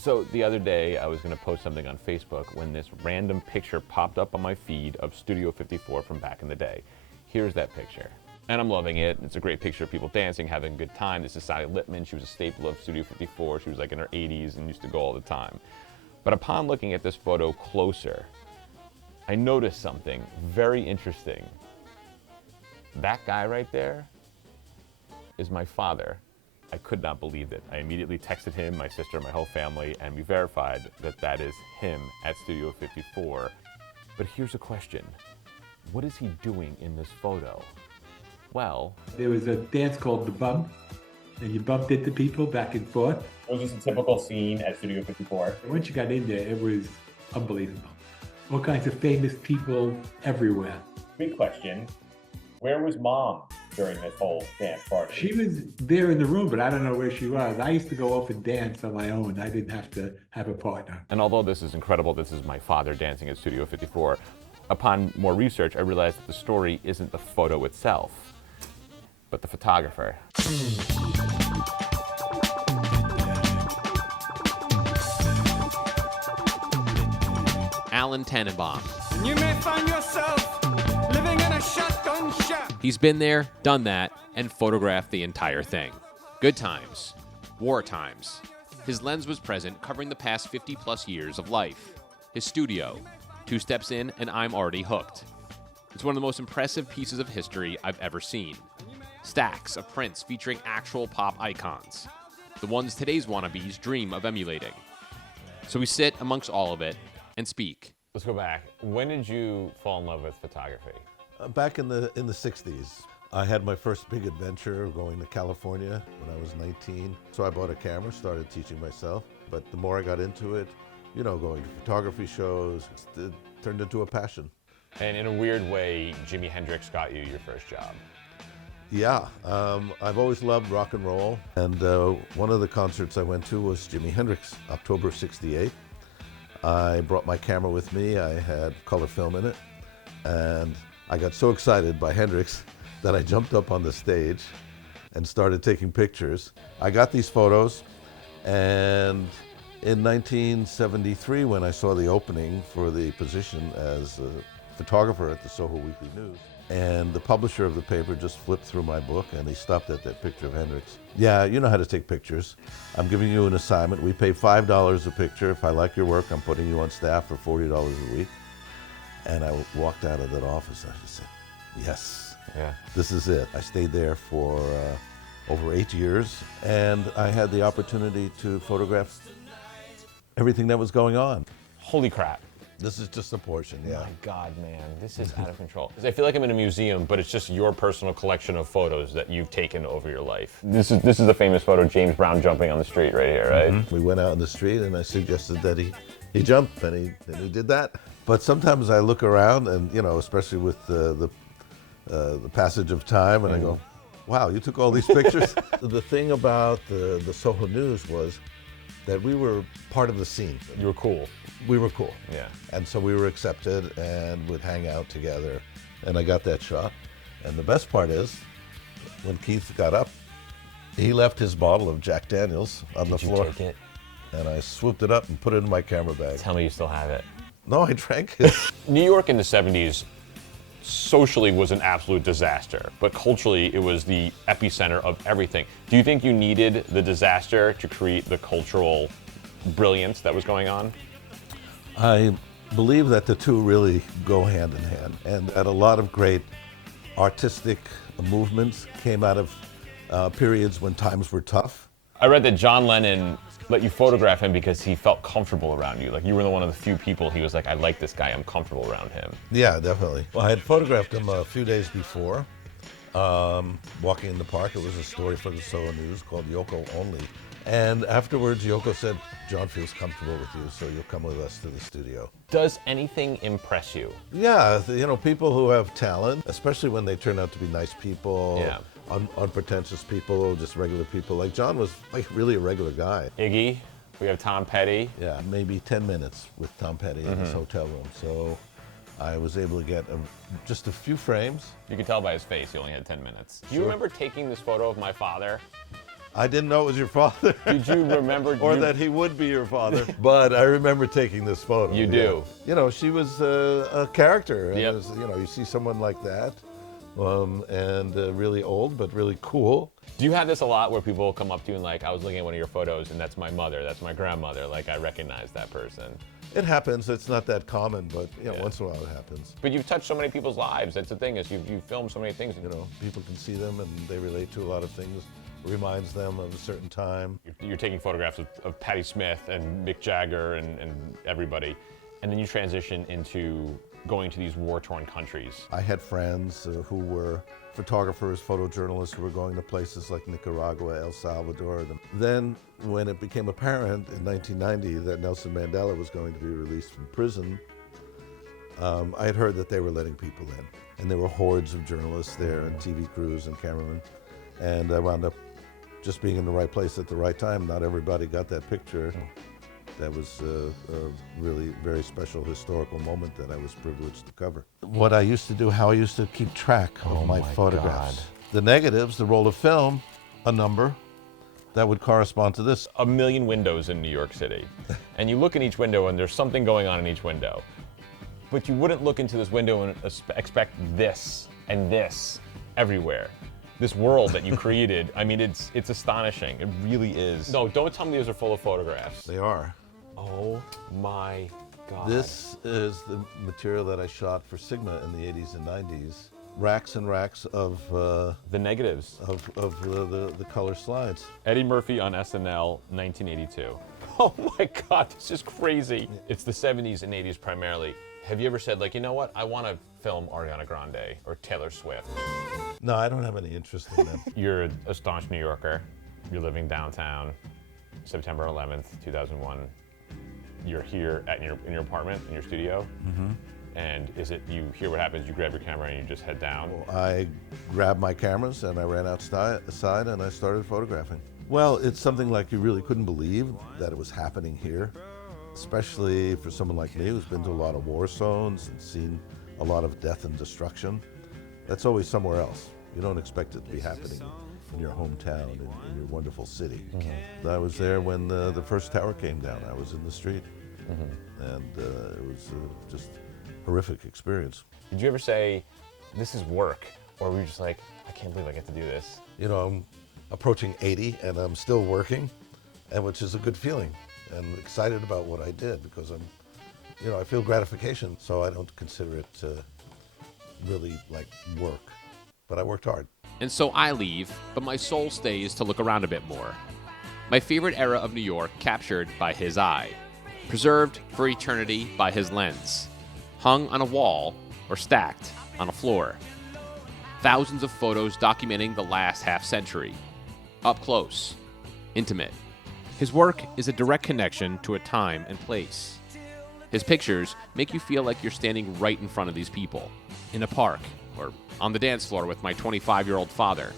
So the other day, I was going to post something on Facebook when this random picture popped up on my feed of Studio 54 from back in the day. Here's that picture. And I'm loving it. It's a great picture of people dancing, having a good time. This is Sally Littman. She was a staple of Studio 54. She was like in her 80s and used to go all the time. But upon looking at this photo closer, I noticed something very interesting. That guy right there is my father. I could not believe it. I immediately texted him, my sister, my whole family, and we verified that that is him at Studio 54. But here's a question. What is he doing in this photo? Well, there was a dance called the bump, and you bumped into people back and forth. Was this a typical scene at Studio 54? Once you got in there, it was unbelievable. All kinds of famous people everywhere. Big question. Where was Mom during this whole dance party? She was there in the room, but I don't know where she was. I used to go off and dance on my own. I didn't have to have a partner. And although this is incredible, this is my father dancing at Studio 54, upon more research, I realized that the story isn't the photo itself, but the photographer. Allan Tannenbaum. You may find yourself living in a shotgun shack. He's been there, done that, and photographed the entire thing. Good times, war times. His lens was present, covering the past 50-plus years of life. His studio, 2 steps in, and I'm already hooked. It's one of the most impressive pieces of history I've ever seen. Stacks of prints featuring actual pop icons, the ones today's wannabes dream of emulating. So we sit amongst all of it and speak. Let's go back. When did you fall in love with photography? Back in the 60s. I had my first big adventure going to California when I was 19. So I bought a camera, started teaching myself. But the more I got into it, you know, going to photography shows, it turned into a passion. And in a weird way, Jimi Hendrix got you your first job. Yeah, I've always loved rock and roll. And one of the concerts I went to was Jimi Hendrix, October '68. I brought my camera with me. I had color film in it. And I got so excited by Hendrix that I jumped up on the stage and started taking pictures. I got these photos, and in 1973, when I saw the opening for the position as a photographer at the Soho Weekly News, and the publisher of the paper just flipped through my book and he stopped at that picture of Hendrix. Yeah, you know how to take pictures. I'm giving you an assignment. We pay $5 a picture. If I like your work, I'm putting you on staff for $40 a week. And I walked out of that office. I just said, yes, this is it. I stayed there for over 8 years, and I had the opportunity to photograph everything that was going on. Holy crap. This is just a portion, yeah. My God, man, this is out of control. I feel like I'm in a museum, but it's just your personal collection of photos that you've taken over your life. This is a famous photo, James Brown jumping on the street right here, right? Mm-hmm. We went out in the street and I suggested that he jump, and he did that. But sometimes I look around and, you know, especially with the passage of time, and I go, wow, you took all these pictures? The thing about the Soho News was that we were part of the scene. You were cool. We were cool. Yeah. And so we were accepted and would hang out together. And I got that shot. And the best part is, when Keith got up, he left his bottle of Jack Daniels on the floor. Did you take it? And I swooped it up and put it in my camera bag. Tell me you still have it. No, I drank it. New York in the 70s socially was an absolute disaster, but culturally it was the epicenter of everything. Do you think you needed the disaster to create the cultural brilliance that was going on? I believe that the two really go hand in hand, and that a lot of great artistic movements came out of periods when times were tough. I read that John Lennon let you photograph him because he felt comfortable around you. Like you were one of the few people he was like, I like this guy, I'm comfortable around him. Yeah, definitely. Well, I had photographed him a few days before, walking in the park. It was a story for the Soho News called Yoko Only. And afterwards, Yoko said, John feels comfortable with you, so you'll come with us to the studio. Does anything impress you? Yeah, you know, people who have talent, especially when they turn out to be nice people, Yeah. unpretentious people, just regular people. Like John was like really a regular guy. Iggy, we have Tom Petty. Yeah, maybe 10 minutes with Tom Petty in his hotel room. So I was able to get just a few frames. You could tell by his face he only had 10 minutes. Do you remember taking this photo of my father I didn't know it was your father. Did you remember? Or that he would be your father. But I remember taking this photo. You do. Yeah. You know, she was a character. And Yep. it was, you know, you see someone like that, and really old, but really cool. Do you have this a lot where people come up to you and like, I was looking at one of your photos and that's my mother, that's my grandmother, like I recognize that person? It happens. It's not that common, but Yeah. once in a while it happens. But you've touched so many people's lives. That's the thing, is you've filmed so many things. You know, people can see them and they relate to a lot of things. Reminds them of a certain time. You're taking photographs of Patti Smith and Mick Jagger and everybody, and then you transition into going to these war-torn countries. I had friends who were photographers, photojournalists who were going to places like Nicaragua, El Salvador. Then when it became apparent in 1990 that Nelson Mandela was going to be released from prison, I had heard that they were letting people in. And there were hordes of journalists there and TV crews and cameramen. And I wound up just being in the right place at the right time. Not everybody got that picture. That was a really very special historical moment that I was privileged to cover. What I used to do, how I used to keep track of my photographs. God. The negatives, the roll of film, a number that would correspond to this. 1 million windows in New York City, and you look in each window and there's something going on in each window. But you wouldn't look into this window and expect this and this everywhere. This world that you created, I mean, it's astonishing. It really is. No, don't tell me these are full of photographs. They are. Oh my God. This is the material that I shot for Sigma in the 80s and 90s. Racks and racks of the negatives. the color slides. Eddie Murphy on SNL, 1982. Oh my God, this is crazy. It's the 70s and 80s primarily. Have you ever said, like, you know what, I want to film Ariana Grande or Taylor Swift? No, I don't have any interest in them. You're a staunch New Yorker. You're living downtown, September 11th, 2001. You're here in your apartment, in your studio. Mm-hmm. And is it, you hear what happens, you grab your camera and you just head down? I grabbed my cameras and I ran outside and I started photographing. Well, it's something like you really couldn't believe that it was happening here, especially for someone like me who's been to a lot of war zones and seen a lot of death and destruction. That's always somewhere else. You don't expect it to be happening in your hometown, in your wonderful city. Mm-hmm. I was there when the first tower came down. I was in the street. Mm-hmm. And it was just horrific experience. Did you ever say, this is work? Or were you just like, I can't believe I get to do this? You know, I'm approaching 80 and I'm still working, and which is a good feeling. And excited about what I did because I feel gratification, so I don't consider it really like work. But I worked hard. And so I leave, but my soul stays to look around a bit more. My favorite era of New York captured by his eye, preserved for eternity by his lens, hung on a wall or stacked on a floor. Thousands of photos documenting the last half century, up close, intimate. His work is a direct connection to a time and place. His pictures make you feel like you're standing right in front of these people, in a park, or on the dance floor with my 25-year-old father.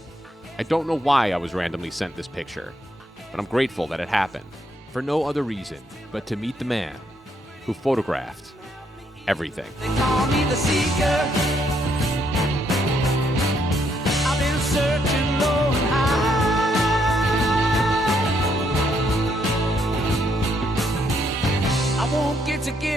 I don't know why I was randomly sent this picture, but I'm grateful that it happened, for no other reason but to meet the man who photographed everything. They call me the seeker.